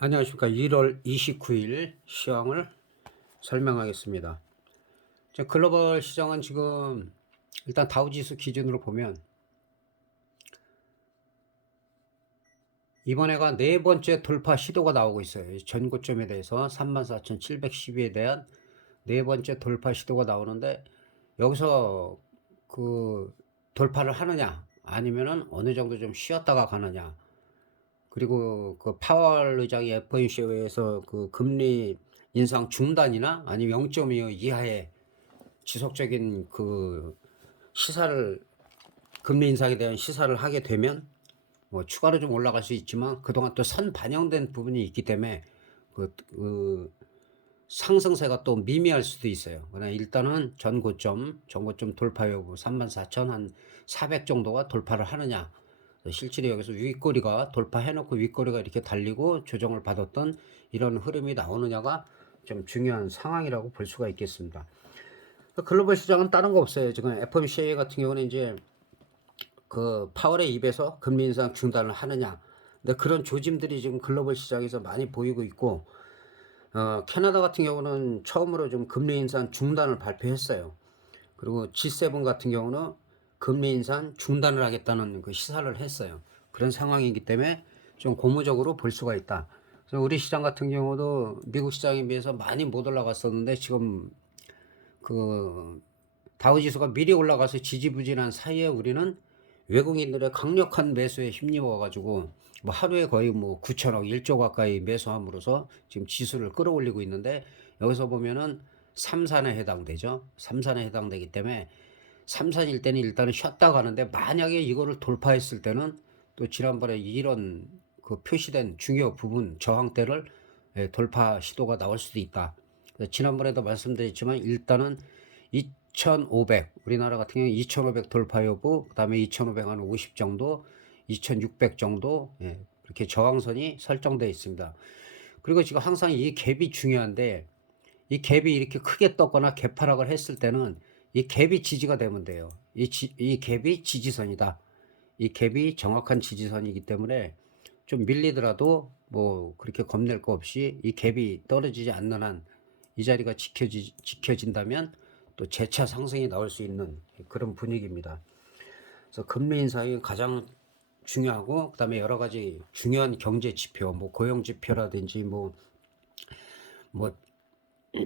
안녕하십니까. 1월 29일 시황을 설명하겠습니다. 글로벌 시장은 지금 일단 다우지수 기준으로 보면 이번에가 네 번째 돌파 시도가 나오고 있어요. 전고점에 대해서 34,712에 대한 네 번째 돌파 시도가 나오는데, 여기서 그 돌파를 하느냐 아니면은 어느 정도 좀 쉬었다가 가느냐, 그리고 그 파월 의장이 FOMC에서 그 금리 인상 중단이나 아니면 0.25 이하의 지속적인 그 시사를, 금리 인상에 대한 시사를 하게 되면 뭐 추가로 좀 올라갈 수 있지만, 그동안 또 선 반영된 부분이 있기 때문에 그 상승세가 또 미미할 수도 있어요. 그러나 일단은 전고점 돌파 여부 34,400 정도가 돌파를 하느냐, 실제로 여기서 윗꼬리가 돌파해놓고 윗꼬리가 이렇게 달리고 조정을 받았던 이런 흐름이 나오느냐가 좀 중요한 상황이라고 볼 수가 있겠습니다. 글로벌 시장은 다른 거 없어요. 지금 FOMC 같은 경우는 이제 그 파월의 입에서 금리 인상 중단을 하느냐, 근데 그런 조짐들이 지금 글로벌 시장에서 많이 보이고 있고, 캐나다 같은 경우는 처음으로 좀 금리 인상 중단을 발표했어요. 그리고 G7 같은 경우는 금리 인상 중단을 하겠다는 그 시사를 했어요. 그런 상황이기 때문에 좀 고무적으로 볼 수가 있다. 그래서 우리 시장 같은 경우도 미국 시장에 비해서 많이 못 올라갔었는데, 지금 그 다우지수가 미리 올라가서 지지부진한 사이에 우리는 외국인들의 강력한 매수에 힘입어 가지고 뭐 하루에 거의 뭐 9천억 1조 가까이 매수함으로써 지금 지수를 끌어올리고 있는데, 여기서 보면은 삼산에 해당되죠. 삼산에 해당되기 때문에 삼산일 때는 일단은 쉬었다 가는데, 만약에 이거를 돌파했을 때는 또 지난번에 이런 그 표시된 중요 부분 저항대를 돌파 시도가 나올 수도 있다. 지난번에도 말씀드렸지만 일단은 2,500, 우리나라 같은 경우 2,500 돌파 여부, 그 다음에 2,550 정도, 2,600 정도, 그렇게 저항선이 설정되어 있습니다. 그리고 지금 항상 이 갭이 중요한데, 이 갭이 이렇게 크게 떴거나 개파락을 했을 때는 이 갭이 지지가 되면 돼요. 이 갭이 지지선이다. 이 갭이 정확한 지지선이기 때문에 좀 밀리더라도 뭐 그렇게 겁낼 거 없이 이 갭이 떨어지지 않는 한 이 자리가 지켜진다면 또 재차 상승이 나올 수 있는 그런 분위기입니다. 그래서 금리 인상이 가장 중요하고, 그다음에 여러 가지 중요한 경제 지표, 뭐 고용 지표라든지 뭐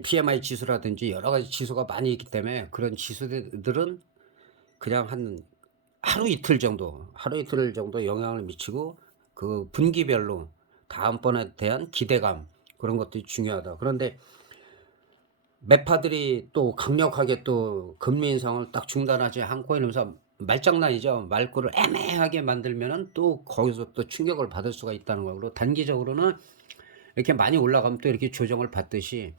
PMI 지수라든지 여러 가지 지수가 많이 있기 때문에, 그런 지수들은 그냥 한 하루 이틀 정도 영향을 미치고, 그 분기별로 다음번에 대한 기대감, 그런 것들이 중요하다. 그런데 매파들이 또 강력하게 또 금리 인상을 딱 중단하지 않고 이러면서 말장난이죠. 말꼬를 애매하게 만들면은 또 거기서 또 충격을 받을 수가 있다는 거고, 단기적으로는 이렇게 많이 올라가면 또 이렇게 조정을 받듯이,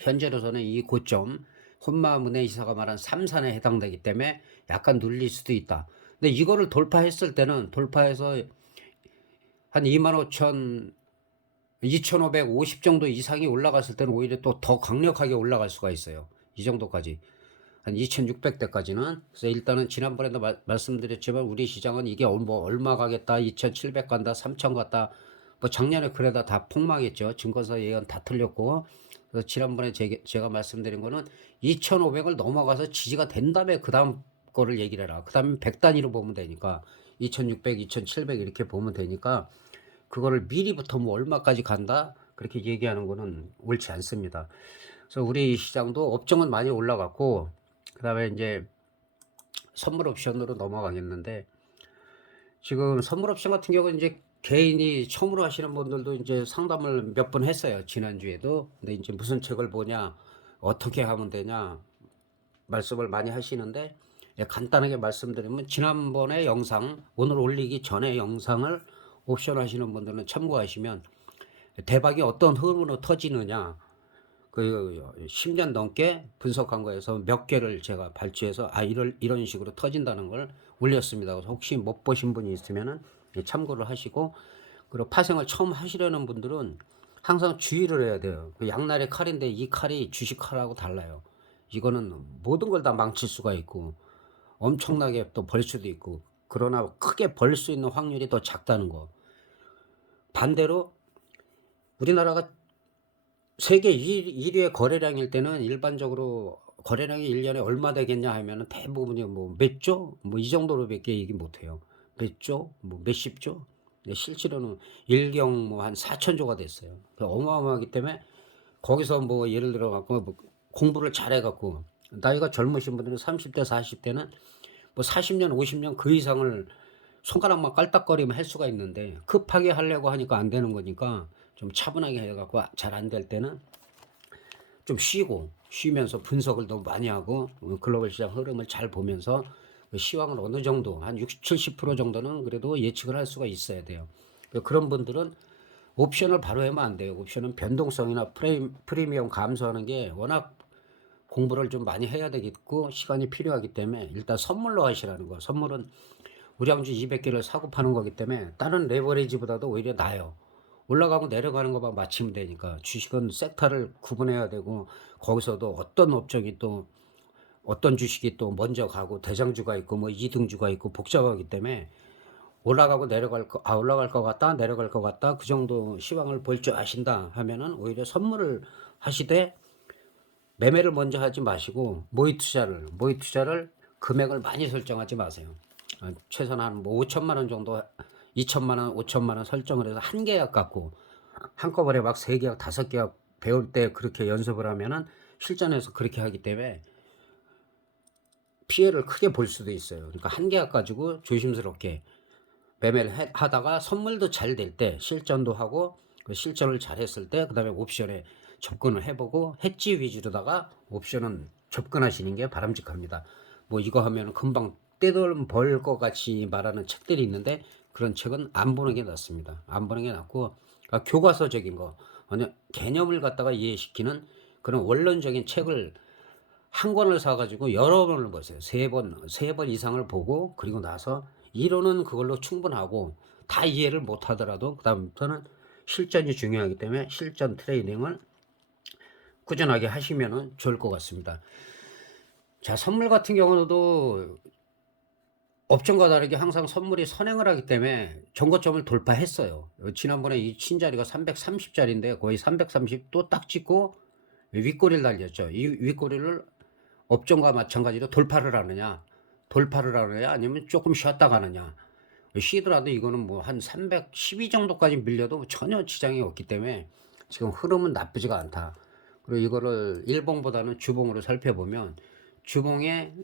현재로서는 이 고점 혼마문의 이사가 말한 삼산에 해당되기 때문에 약간 눌릴 수도 있다. 근데 이거를 돌파했을 때는, 돌파해서 한 25,000, 2,550 정도 이상이 올라갔을 때는 오히려 또 더 강력하게 올라갈 수가 있어요. 이 정도까지. 한 2,600대까지는. 그래서 일단은 지난번에도 말씀드렸지만, 우리 시장은 이게 뭐 얼마 가겠다, 2,700 간다, 3,000 갔다, 뭐 작년에 그래다 다 폭망했죠. 증권사 예언 다 틀렸고. 그래서 지난번에 제가 말씀드린 거는 2,500을 넘어가서 지지가 된 다음에 그 다음 거를 얘기를 해라. 그 다음에 100단위로 보면 되니까 2,600, 2,700 이렇게 보면 되니까, 그거를 미리부터 뭐 얼마까지 간다 그렇게 얘기하는 거는 옳지 않습니다. 그래서 우리 시장도 업종은 많이 올라갔고, 그다음에 이제 선물 옵션으로 넘어가겠는데, 지금 선물 옵션 같은 경우는 이제 개인이 처음으로 하시는 분들도 이제 상담을 몇 번 했어요, 지난주에도. 근데 이제 무슨 책을 보냐, 어떻게 하면 되냐 말씀을 많이 하시는데, 간단하게 말씀드리면, 지난번에 영상, 오늘 올리기 전에 영상을 옵션 하시는 분들은 참고하시면, 대박이 어떤 흐름으로 터지느냐, 그 10년 넘게 분석한 거에서 몇 개를 제가 발췌해서 이런 식으로 터진다는 걸 올렸습니다. 그래서 혹시 못 보신 분이 있으면은 참고를 하시고, 그리고 파생을 처음 하시려는 분들은 항상 주의를 해야 돼요. 그 양날의 칼인데 이 칼이 주식 칼하고 달라요. 이거는 모든 걸 다 망칠 수가 있고 엄청나게 또 벌 수도 있고, 그러나 크게 벌 수 있는 확률이 더 작다는 거. 반대로 우리나라가 세계 1위의 거래량일 때는 일반적으로 거래량이 1년에 얼마 되겠냐 하면은 대부분이 뭐 몇 조? 뭐 이 정도로밖에 얘기 못 해요. 몇 조? 뭐 몇십 조? 근데 실제로는 일경 뭐 한 4천 조가 됐어요. 어마어마하기 때문에 거기서 뭐 예를 들어 갖고 뭐 공부를 잘해 갖고 나이가 젊으신 분들은 30대 40대는 뭐 40년 50년 그 이상을 손가락만 깔딱거리면 할 수가 있는데 급하게 하려고 하니까 안 되는 거니까 좀 차분하게 해 갖고 잘 안 될 때는 좀 쉬면서 분석을 더 많이 하고 글로벌 시장 흐름을 잘 보면서 그 시황을 어느 정도 한 60, 70% 정도는 그래도 예측을 할 수가 있어야 돼요. 그런 분들은 옵션을 바로 하면 안 돼요. 옵션은 변동성이나 프리미엄 감소하는 게 워낙 공부를 좀 많이 해야 되겠고 시간이 필요하기 때문에 일단 선물로 하시라는 거. 선물은 우량주 200개를 사고 파는 거기 때문에 다른 레버리지보다도 오히려 나아요. 올라가고 내려가는 것만 맞추면 되니까 주식은 섹터를 구분해야 되고 거기서도 어떤 업종이 또 어떤 주식이 또 먼저 가고 대장주가 있고 뭐 이등주가 있고 복잡하기 때문에 올라가고 내려갈 거, 올라갈 것 같다, 내려갈 것 같다, 그 정도 시황을 볼 줄 아신다 하면은 오히려 선물을 하시되 매매를 먼저 하지 마시고 모의 투자를 금액을 많이 설정하지 마세요. 최소한 한뭐 5천만 원 정도, 2천만 원, 5천만 원 설정을 해서 한 계약 갖고 한꺼번에 막 3계약, 5계약 배울 때 그렇게 연습을 하면은 실전에서 그렇게 하기 때문에 피해를 크게 볼 수도 있어요. 그러니까 한 계약 가지고 조심스럽게 매매를 하다가 선물도 잘 될 때 실전도 하고 그 실전을 잘 했을 때 그다음에 옵션에 접근을 해보고 해지 위주로다가 옵션은 접근하시는 게 바람직합니다. 뭐 이거 하면 금방 떼돈 벌 것 같이 말하는 책들이 있는데 그런 책은 안 보는 게 낫습니다. 안 보는 게 낫고 그러니까 교과서적인 거 개념을 갖다가 이해시키는 그런 원론적인 책을 한 권을 사가지고 여러 번을 보세요. 세 번 이상을 보고 그리고 나서 이론은 그걸로 충분하고 다 이해를 못 하더라도 그다음부터는 실전이 중요하기 때문에 실전 트레이닝을 꾸준하게 하시면 좋을 것 같습니다. 자, 선물 같은 경우도 업종과 다르게 항상 선물이 선행을 하기 때문에 정고점을 돌파했어요. 지난번에 이 친자리가 330짜리인데 거의 330 또 딱 찍고 윗꼬리를 날렸죠. 이 윗꼬리를 업종과 마찬가지로 돌파를 하느냐 아니면 조금 쉬었다 가느냐. 쉬더라도 이거는 뭐 한 312 정도까지 밀려도 전혀 지장이 없기 때문에 지금 흐름은 나쁘지가 않다. 그리고 이거를 일봉보다는 주봉으로 살펴보면 주봉의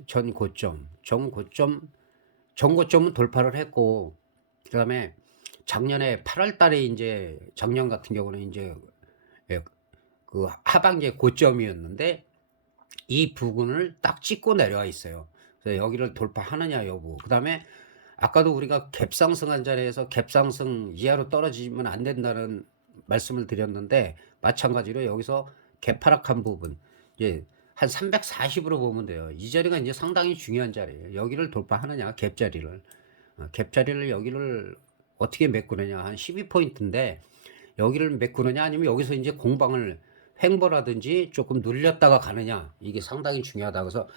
전고점은 돌파를 했고 그다음에 작년에 8월 달에 이제 작년 같은 경우는 이제 그 하반기의 고점이었는데 이 부분을 딱 찍고 내려와 있어요. 그래서 여기를 돌파하느냐 여부. 그다음에 아까도 우리가 갭상승한 자리에서 갭상승 이하로 떨어지면 안 된다는 말씀을 드렸는데 마찬가지로 여기서 개파락한 부분 이제 한 340으로 보면 돼요. 이 자리가 이제 상당히 중요한 자리예요. 여기를 돌파하느냐 갭자리를 여기를 어떻게 메꾸느냐 한 12포인트인데 여기를 메꾸느냐 아니면 여기서 이제 공방을 횡보라든지 조금 눌렸다가 가느냐 이게 상당히 중요하다. 그래서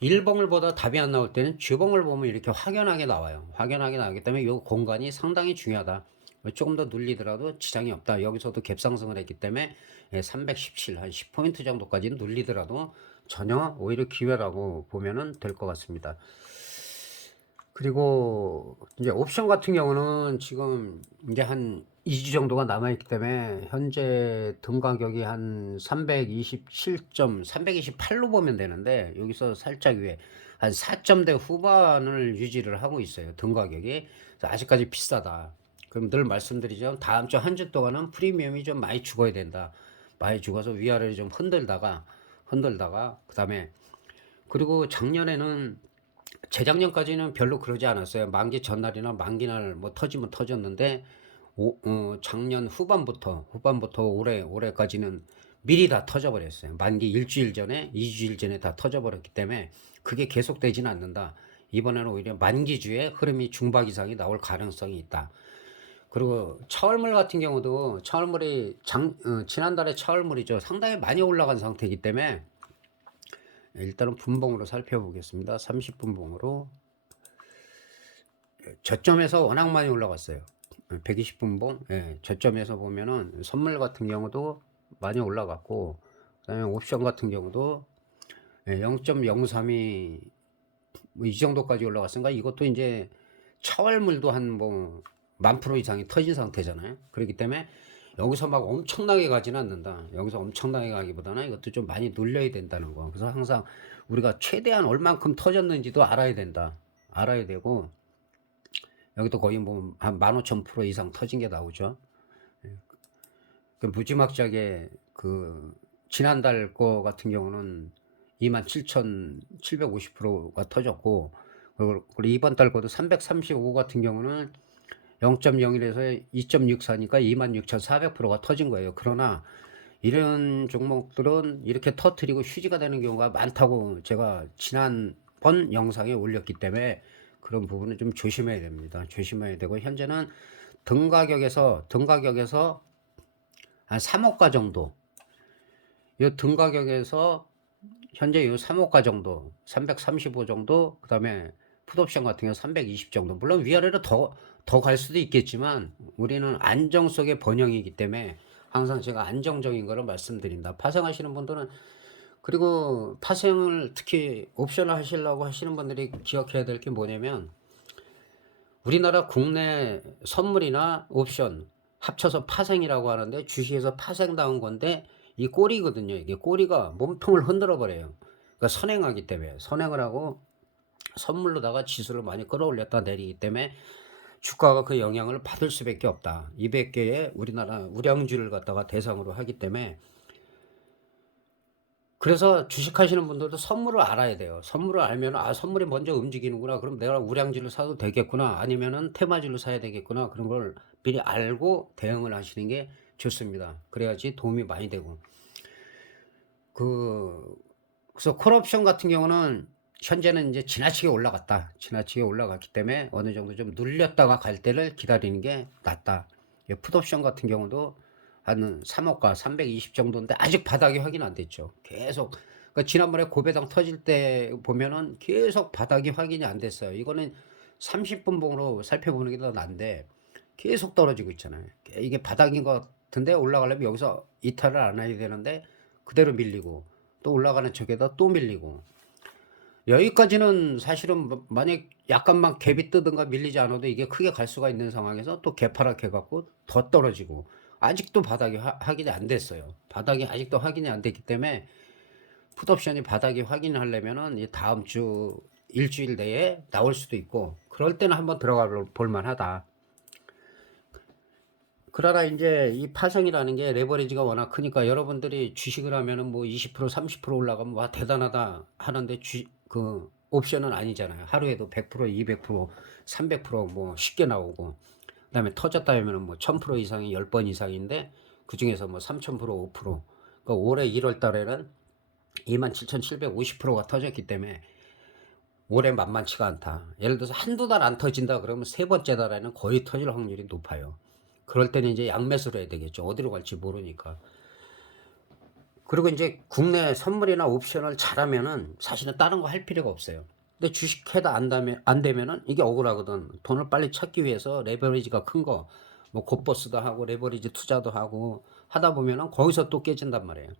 일봉을 보다 답이 안 나올 때는 주봉을 보면 이렇게 확연하게 나와요. 확연하게 나오기 때문에 이 공간이 상당히 중요하다. 조금 더 눌리더라도 지장이 없다. 여기서도 갭상승을 했기 때문에 317, 한 10포인트 정도까지는 눌리더라도 전혀 오히려 기회라고 보면은 될 것 같습니다. 그리고 이제 옵션 같은 경우는 지금 이제 한 2주 정도가 남아있기 때문에 현재 등 가격이 한 328로 보면 되는데 여기서 살짝 위에 한 4점대 후반을 유지를 하고 있어요. 등 가격이. 아직까지 비싸다. 그럼 늘 말씀드리죠. 다음 주 한 주 동안은 프리미엄이 좀 많이 죽어야 된다. 많이 죽어서 위아래를 좀 흔들다가 그다음에 그리고 작년에는 재작년까지는 별로 그러지 않았어요. 만기 전날이나 만기날 뭐 터지면 터졌는데 작년 후반부터 올해까지는 미리 다 터져버렸어요. 만기 일주일 전에, 2주일 전에 다 터져버렸기 때문에 그게 계속되지는 않는다. 이번에는 오히려 만기주에 흐름이 중박 이상이 나올 가능성이 있다. 그리고 차월물 같은 경우도 차월물이 지난달에 차월물이죠. 상당히 많이 올라간 상태이기 때문에 일단은 분봉으로 살펴보겠습니다. 30분봉으로 저점에서 워낙 많이 올라갔어요. 120분봉, 예, 저점에서 보면은 선물 같은 경우도 많이 올라갔고, 그다음에 옵션 같은 경우도 0.03이 뭐 이 정도까지 올라갔으니까 이것도 이제 차월물도 한 뭐 10,000% 이상이 터진 상태잖아요. 그렇기 때문에 여기서 막 엄청나게 가지는 않는다. 여기서 엄청나게 가기보다는 이것도 좀 많이 눌려야 된다는 거. 그래서 항상 우리가 최대한 얼만큼 터졌는지도 알아야 된다. 알아야 되고, 여기도 거의 뭐 한 15,000% 이상 터진 게 나오죠. 그 무지막지하게 그 지난달 거 같은 경우는 27,750%가 터졌고, 그리고 이번 달 거도 335 같은 경우는 0.01에서 2.64니까 26,400%가 터진 거예요. 그러나 이런 종목들은 이렇게 터트리고 휴지가 되는 경우가 많다고 제가 지난번 영상에 올렸기 때문에 그런 부분은 좀 조심해야 됩니다. 조심해야 되고, 현재는 등 가격에서 한 3호가 정도, 이 등 가격에서 현재 이 3호가 정도, 335 정도, 그 다음에 풋옵션 같은 경우 320 정도. 물론 위아래로 더 갈 수도 있겠지만 우리는 안정 속의 번영이기 때문에 항상 제가 안정적인 거를 말씀드린다. 파생하시는 분들은, 그리고 파생을 특히 옵션을 하시려고 하시는 분들이 기억해야 될 게 뭐냐면, 우리나라 국내 선물이나 옵션 합쳐서 파생이라고 하는데, 주식에서 파생당한 건데 이 꼬리거든요. 이게 꼬리가 몸통을 흔들어 버려요. 그러니까 선행하기 때문에, 선행을 하고 선물로다가 지수를 많이 끌어올렸다 내리기 때문에 주가가 그 영향을 받을 수밖에 없다. 200개의 우리나라 우량주를 갖다가 대상으로 하기 때문에, 그래서 주식하시는 분들도 선물을 알아야 돼요. 선물을 알면, 아, 선물이 먼저 움직이는구나. 그럼 내가 우량주를 사도 되겠구나. 아니면은 테마주를 사야 되겠구나. 그런 걸 미리 알고 대응을 하시는 게 좋습니다. 그래야지 도움이 많이 되고. 그래서 콜옵션 같은 경우는 현재는 이제 지나치게 올라갔다. 지나치게 올라갔기 때문에 어느 정도 좀 눌렸다가 갈 때를 기다리는 게 낫다. 풋옵션 같은 경우도 한 3호가 320 정도인데 아직 바닥이 확인 안 됐죠. 계속. 그러니까 지난번에 고배당 터질 때 보면은 계속 바닥이 확인이 안 됐어요. 이거는 30분 봉으로 살펴보는 게 더 난데 계속 떨어지고 있잖아요. 이게 바닥인 것 같은데 올라가려면 여기서 이탈을 안 해야 되는데 그대로 밀리고, 또 올라가는 척에다 또 밀리고, 여기까지는 사실은 만약 약간만 갭이 뜨든가 밀리지 않아도 이게 크게 갈 수가 있는 상황에서 또 개파랗게 해갖고 더 떨어지고, 아직도 바닥이 확인이 안 됐어요. 바닥이 아직도 확인이 안 됐기 때문에 풋옵션이 바닥이 확인하려면은 이 다음 주 일주일 내에 나올 수도 있고, 그럴 때는 한번 들어가 볼 만하다. 그러나 이제 이 파생이라는 게 레버리지가 워낙 크니까 여러분들이 주식을 하면은 뭐 20% 30% 올라가면 와 대단하다 하는데, 그 옵션은 아니잖아요. 하루에도 100% 200% 300%뭐 쉽게 나오고, 그다음에 터졌다 하면은 뭐 1000% 이상이 10번 이상인데 그 중에서 뭐 3000% 5%. 그러니까 올해 1월 달에는 27,750%가 터졌기 때문에 올해 만만치가 않다. 예를 들어서 한두 달 안 터진다 그러면 세 번째 달에는 거의 터질 확률이 높아요. 그럴 때는 이제 양매수를 해야 되겠죠. 어디로 갈지 모르니까. 그리고 이제 국내 선물이나 옵션을 잘하면은 사실은 다른 거 할 필요가 없어요. 근데 주식해도 안 되면은 이게 억울하거든. 돈을 빨리 찾기 위해서 레버리지가 큰 거, 뭐 곧버스도 하고 레버리지 투자도 하고 하다 보면은 거기서 또 깨진단 말이에요.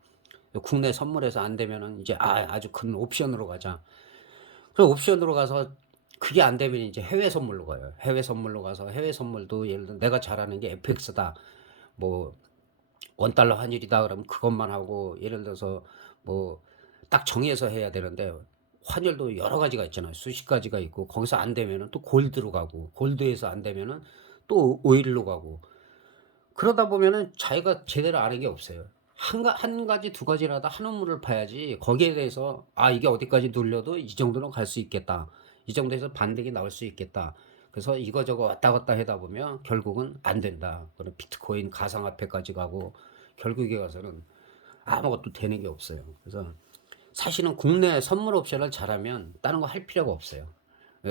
국내 선물에서 안 되면은 이제 아주 큰 옵션으로 가자. 그래서 옵션으로 가서 그게 안 되면 이제 해외 선물로 가요. 해외 선물로 가서 해외 선물도 예를 들어 내가 잘하는 게 FX다. 뭐 원달러 환율이다 그러면 그것만 하고, 예를 들어서 뭐 딱 정해서 해야 되는데 환율도 여러 가지가 있잖아요. 수십 가지가 있고, 거기서 안 되면은 또 골드로 가고, 골드에서 안 되면은 또 오일로 가고, 그러다 보면은 자기가 제대로 아는 게 없어요. 한 가지 두 가지라도 한 우물을 파야지 거기에 대해서 이게 어디까지 눌려도 이 정도는 갈 수 있겠다. 이 정도에서 반등이 나올 수 있겠다. 그래서 이거저거 왔다 갔다 하다 보면 결국은 안 된다. 그런 비트코인 가상화폐까지 가고 결국에 가서는 아무것도 되는 게 없어요. 그래서 사실은 국내 선물 옵션을 잘하면 다른 거 할 필요가 없어요.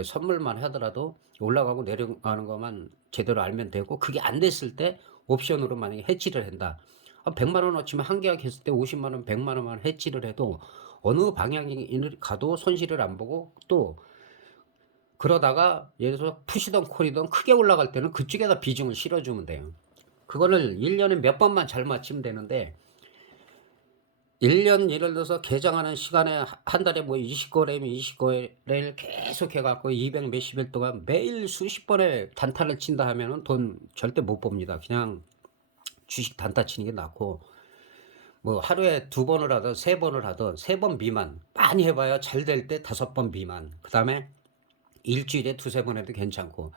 선물만 하더라도 올라가고 내려가는 것만 제대로 알면 되고, 그게 안 됐을 때 옵션으로 만약에 해지를 한다. 100만 원 어치면 한 계약 했을 때 50만 원, 100만 원만 해지를 해도 어느 방향이 가도 손실을 안 보고, 또 그러다가 예를 들어서 푸시던 콜이든 크게 올라갈 때는 그쪽에다 비중을 실어주면 돼요. 그거를 1년에 몇 번만 잘 맞추면 되는데 1년 예를 들어서 개장하는 시간에 한 달에 뭐 20거래면 20거래를 계속 해갖고 200 몇십 일 동안 매일 수십 번의 단타를 친다 하면은 돈 절대 못 봅니다. 그냥 주식 단타 치는 게 낫고, 뭐 하루에 2번을 하든 3번을 하든 3번 미만, 많이 해봐야 잘 될 때 5번 미만, 그 다음에 일주일에 2-3번 해도 괜찮고,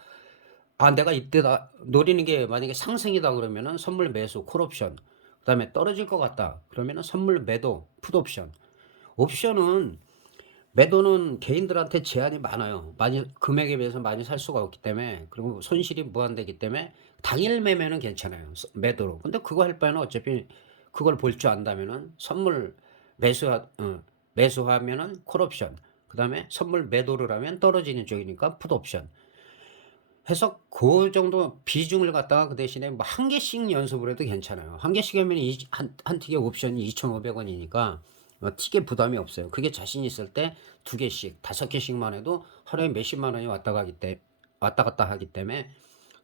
아 내가 이때다 노리는 게 만약에 상승이다 그러면은 선물 매수 콜옵션, 그 다음에 떨어질 것 같다 그러면은 선물 매도 풋옵션. 옵션은 매도는 개인들한테 제한이 많아요. 많이 금액에 비해서 많이 살 수가 없기 때문에, 그리고 손실이 무한되기 때문에 당일 매매는 괜찮아요. 매도로. 근데 그거 할 바에는 어차피 그걸 볼 줄 안다면은 선물 매수하면은 콜옵션, 그 다음에 선물 매도를 하면 떨어지는 쪽이니까 풋옵션 해서 그 정도 비중을 갖다가 그 대신에 뭐 한 개씩 연습을 해도 괜찮아요. 한 개씩 하면 한 틱의 옵션이 2,500원이니까 틱에 부담이 없어요. 그게 자신 있을 때 2개씩, 5개씩만 해도 하루에 몇십만 원이 왔다 갔다 하기 때문에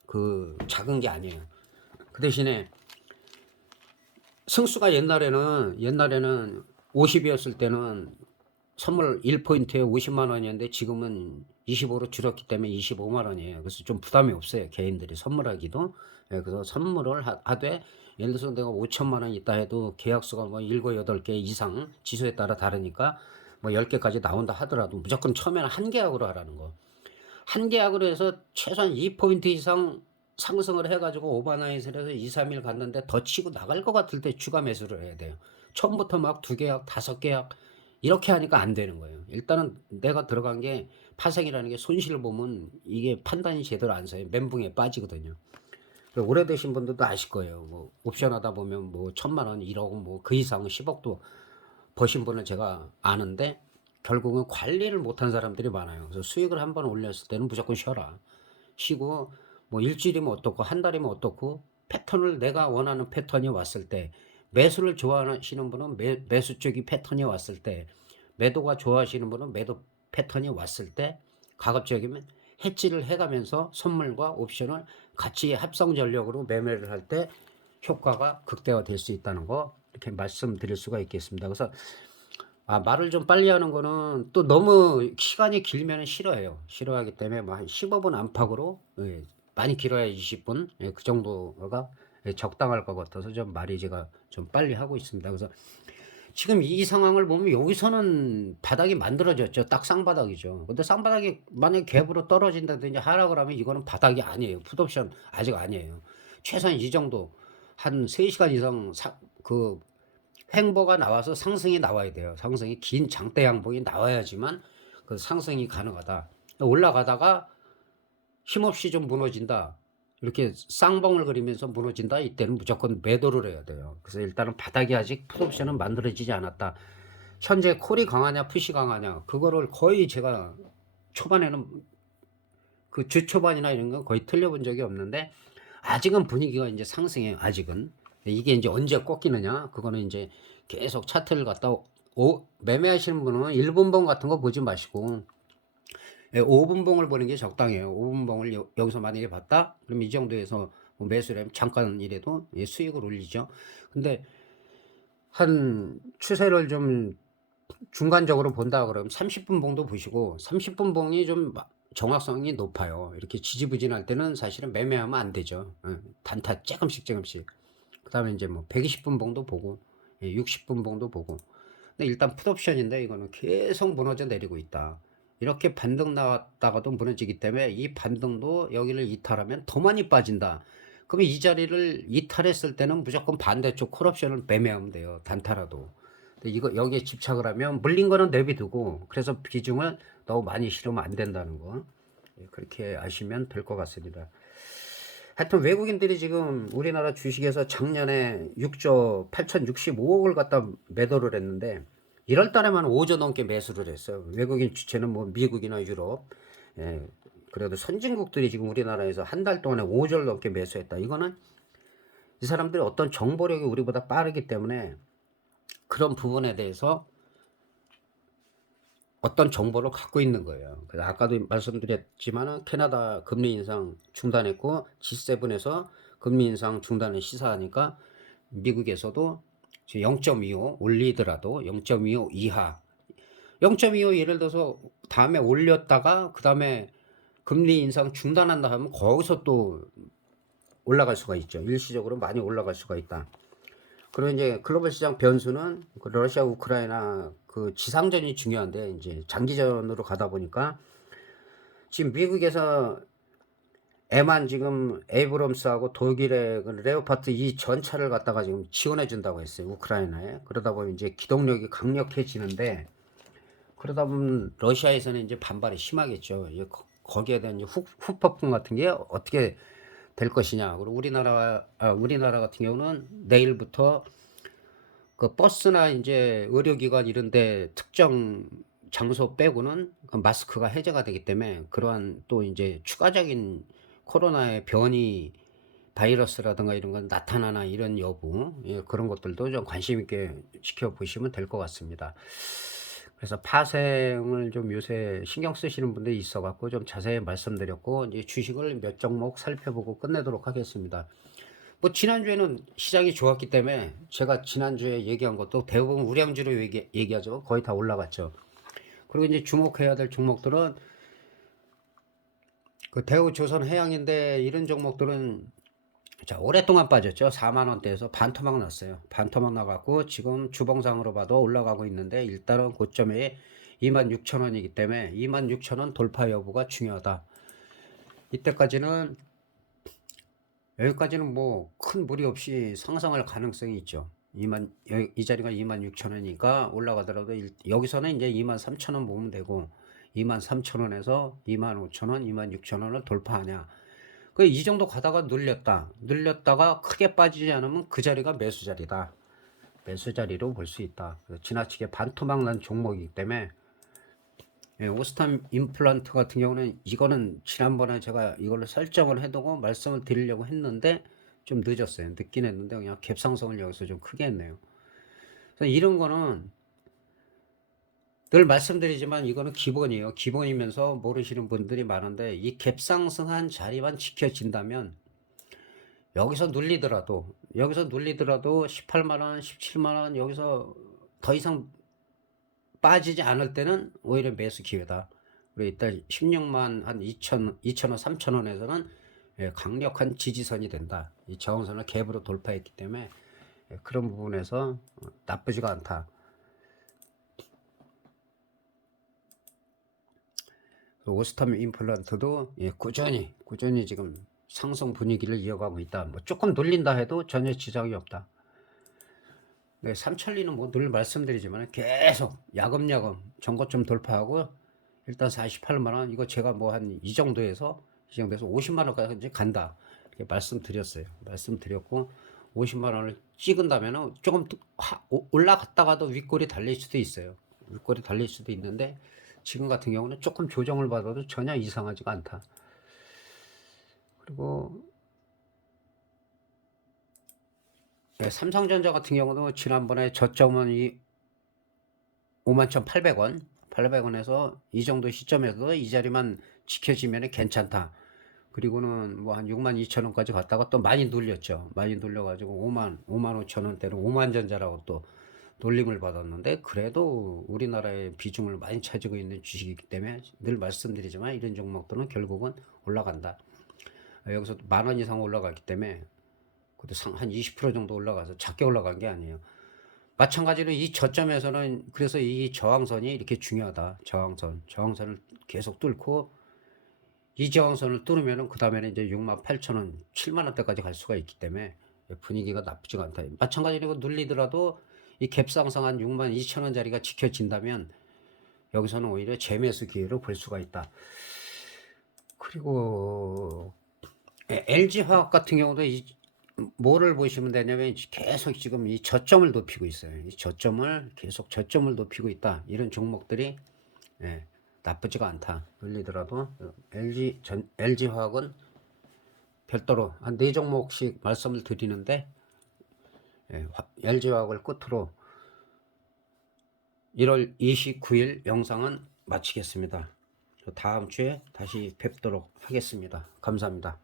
그 작은 게 아니에요. 그 대신에 승수가 옛날에는 50이었을 때는 선물 1포인트에 50만 원이었는데 지금은 25로 줄었기 때문에 25만 원이에요. 그래서 좀 부담이 없어요. 개인들이 선물하기도. 예, 그래서 선물을 하되 예를 들어서 내가 5천만 원 있다 해도 계약수가 뭐 7, 8개 이상 지수에 따라 다르니까 뭐 10개까지 나온다 하더라도 무조건 처음에는 한 계약으로 하라는 거. 한 계약으로 해서 최소한 2포인트 이상 상승을 해가지고 오버나잇을 해서 2, 3일 갔는데 더 치고 나갈 것 같을 때 추가 매수를 해야 돼요. 처음부터 막 2계약, 5계약 이렇게 하니까 안 되는 거예요. 일단은 내가 들어간 게 파생이라는 게 손실을 보면 이게 판단이 제대로 안 서요. 멘붕에 빠지거든요. 오래되신 분들도 아실 거예요. 뭐 옵션 하다 보면 뭐 1,000만 원, 1억, 뭐 그 이상 10억도 버신 분은 제가 아는데 결국은 관리를 못한 사람들이 많아요. 그래서 수익을 한번 올렸을 때는 무조건 쉬어라. 쉬고 뭐 일주일이면 어떻고 한 달이면 어떻고 패턴을 내가 원하는 패턴이 왔을 때, 매수를 좋아하시는 분은 매수 쪽이 패턴이 왔을 때, 매도가 좋아하시는 분은 매도 패턴이 왔을 때 가급적이면 해지를 해가면서 선물과 옵션을 같이 합성 전력으로 매매를 할 때 효과가 극대화될 수 있다는 거 이렇게 말씀드릴 수가 있겠습니다. 그래서 말을 좀 빨리 하는 거는 또 너무 시간이 길면 싫어해요. 싫어하기 때문에 뭐 한 15분 안팎으로, 예, 많이 길어야 20분, 예, 그 정도가 예, 적당할 것 같아서 좀 말이 제가 좀 빨리 하고 있습니다. 그래서 지금 이 상황을 보면 여기서는 바닥이 만들어졌죠. 딱 쌍바닥이죠. 근데 쌍바닥이 만약에 갭으로 떨어진다든지 하락을 하면 이거는 바닥이 아니에요. 풋옵션 아직 아니에요. 최소한 이 정도 한 3시간 이상 그 횡보가 나와서 상승이 나와야 돼요. 상승이 긴 장대 양봉이 나와야지만 그 상승이 가능하다. 올라가다가 힘없이 좀 무너진다, 이렇게 쌍봉을 그리면서 무너진다, 이때는 무조건 매도를 해야 돼요. 그래서 일단은 바닥이 아직 풋옵션은 만들어지지 않았다. 현재 콜이 강하냐 풋이 강하냐 그거를 거의 제가 초반에는 그 주초반이나 이런 건 거의 틀려본 적이 없는데 아직은 분위기가 이제 상승해요. 아직은. 이게 이제 언제 꺾이느냐 그거는 이제 계속 차트를 갖다 매매하시는 분은 1분봉 같은 거 보지 마시고 5분봉을 보는 게 적당해요. 5분봉을 여기서 만약에 봤다 그럼 이 정도에서 뭐 매수를 하면 잠깐이라도 수익을 올리죠. 근데 한 추세를 좀 중간적으로 본다 그러면 30분 봉도 보시고, 30분 봉이 좀 정확성이 높아요. 이렇게 지지부진할 때는 사실은 매매하면 안 되죠. 단타 조금씩. 그 다음에 이제 뭐 120분 봉도 보고 60분 봉도 보고. 근데 일단 풋옵션인데 이거는 계속 무너져 내리고 있다. 이렇게 반등 나왔다가도 무너지기 때문에 이 반등도 여기를 이탈하면 더 많이 빠진다. 그러면 이 자리를 이탈했을 때는 무조건 반대쪽 콜옵션을 매매하면 돼요. 단타라도. 근데 이거 여기에 집착을 하면 물린 거는 내비두고, 그래서 비중을 너무 많이 실으면 안 된다는 거 그렇게 아시면 될 것 같습니다. 하여튼 외국인들이 지금 우리나라 주식에서 작년에 6조 8,065억을 갖다 매도를 했는데 1월 달에만 5조 넘게 매수를 했어요. 외국인 주체는 뭐 미국이나 유럽, 예, 그래도 선진국들이 지금 우리나라에서 한 달 동안에 5조를 넘게 매수했다. 이거는 이 사람들이 어떤 정보력이 우리보다 빠르기 때문에 그런 부분에 대해서 어떤 정보를 갖고 있는 거예요. 그래서 아까도 말씀드렸지만은 캐나다 금리 인상 중단했고 G7에서 금리 인상 중단을 시사하니까 미국에서도 0.25 올리더라도 0.25 이하 0.25 예를 들어서 다음에 올렸다가 그 다음에 금리 인상 중단한다 하면 거기서 또 올라갈 수가 있죠. 일시적으로 많이 올라갈 수가 있다. 그리고 이제 글로벌 시장 변수는 그 러시아 우크라이나 그 지상전이 중요한데 이제 장기전으로 가다 보니까 지금 미국에서 에만 지금 에이브럼스하고 독일의 그 레오파트 이 전차를 갖다가 지금 지원해 준다고 했어요. 우크라이나에. 그러다 보면 이제 기동력이 강력해지는데 그러다 보면 러시아에서는 이제 반발이 심하겠죠. 이제 거기에 대한 이제 후폭풍 같은 게 어떻게 될 것이냐. 그리고 우리나라 같은 경우는 내일부터 그 버스나 이제 의료기관 이런데 특정 장소 빼고는 그 마스크가 해제가 되기 때문에 그러한 또 이제 추가적인 코로나의 변이 바이러스라든가 이런 건 나타나나 이런 여부, 예, 그런 것들도 좀 관심 있게 지켜보시면 될 것 같습니다. 그래서 파생을 좀 요새 신경 쓰시는 분들이 있어 갖고 좀 자세히 말씀드렸고 이제 주식을 몇 종목 살펴보고 끝내도록 하겠습니다. 뭐 지난주에는 시장이 좋았기 때문에 제가 지난주에 얘기한 것도 대부분 우량주로 얘기하죠. 거의 다 올라갔죠. 그리고 이제 주목해야 될 종목들은 그 대우조선해양인데 이런 종목들은 자, 오랫동안 빠졌죠. 4만 원대에서 반토막 났어요. 반토막 나갖고 지금 주봉상으로 봐도 올라가고 있는데 일단은 고점에 26,000원이기 때문에 26,000원 돌파 여부가 중요하다. 이때까지는 여기까지는 뭐 큰 무리 없이 상승할 가능성이 있죠. 이 자리가 26,000원이니까 올라가더라도 여기서는 이제 23,000원 보면 되고 23,000원에서 25,000원, 26,000원을 돌파하냐. 그 이 정도 가다가 눌렸다가 크게 빠지지 않으면 그 자리가 매수 자리다. 매수 자리로 볼 수 있다. 지나치게 반토막 난 종목이기 때문에 예, 오스탐 임플란트 같은 경우는 이거는 지난번에 제가 이걸로 설정을 해두고 말씀을 드리려고 했는데 좀 늦었어요. 늦긴 했는데 그냥 갭상승을 여기서 좀 크게 했네요. 그래서 이런 거는 늘 말씀드리지만 이거는 기본이에요. 기본이면서 모르시는 분들이 많은데 이 갭상승한 자리만 지켜진다면 여기서 눌리더라도 18만원 17만원 여기서 더 이상 빠지지 않을 때는 오히려 매수 기회다. 그리고 일단 16만 한 2,000원 3,000원에서는 강력한 지지선이 된다. 이 저항선을 갭으로 돌파했기 때문에 그런 부분에서 나쁘지가 않다. 오스탐 임플란트도 꾸준히 지금 상승 분위기를 이어가고 있다. 뭐 조금 눌린다 해도 전혀 지장이 없다. 네, 삼천리는 뭐 늘 말씀드리지만 계속 야금야금 전고점 돌파하고 일단 48만원 이거 제가 뭐 한 이 정도에서 50만원까지 간다 이렇게 말씀드렸고 50만원을 찍은다면 조금 올라갔다가도 윗골이 달릴 수도 있어요. 윗골이 달릴 수도 있는데 지금 같은 경우는 조금 조정을 받아도 전혀 이상하지가 않다. 그리고 네, 삼성전자 같은 경우도 지난번에 저점은 이 51,800원 800원에서 이 정도 시점에서 이 자리만 지켜지면 괜찮다. 그리고는 뭐 한 62,000원까지 갔다가 또 많이 눌렸죠. 많이 눌려가지고 55,000원대로 5만전자라고 또 놀림을 받았는데 그래도 우리나라의 비중을 많이 차지고 있는 주식이기 때문에 늘 말씀드리지만 이런 종목들은 결국은 올라간다. 여기서 10,000원 이상 올라갔기 때문에 그래도 한 20% 정도 올라가서 작게 올라간 게 아니에요. 마찬가지로 이 저점에서는 그래서 이 저항선이 이렇게 중요하다. 저항선을 계속 뚫고 이 저항선을 뚫으면은 그 다음에는 이제 68,000원, 7만원대까지 갈 수가 있기 때문에 분위기가 나쁘지가 않다. 마찬가지로 눌리더라도 이 갭상승한 62,000원짜리가 지켜진다면 여기서는 오히려 재매수 기회로 볼 수가 있다. 그리고 LG화학 같은 경우도 뭐를 보시면 되냐면 계속 지금 이 저점을 높이고 있어요. 이 저점을 계속 저점을 높이고 있다. 이런 종목들이 나쁘지가 않다. 눌리더라도 LG화학은 별도로 한 4종목씩 말씀을 드리는데 LG화학을 끝으로 1월 29일 영상은 마치겠습니다. 다음 주에 다시 뵙도록 하겠습니다. 감사합니다.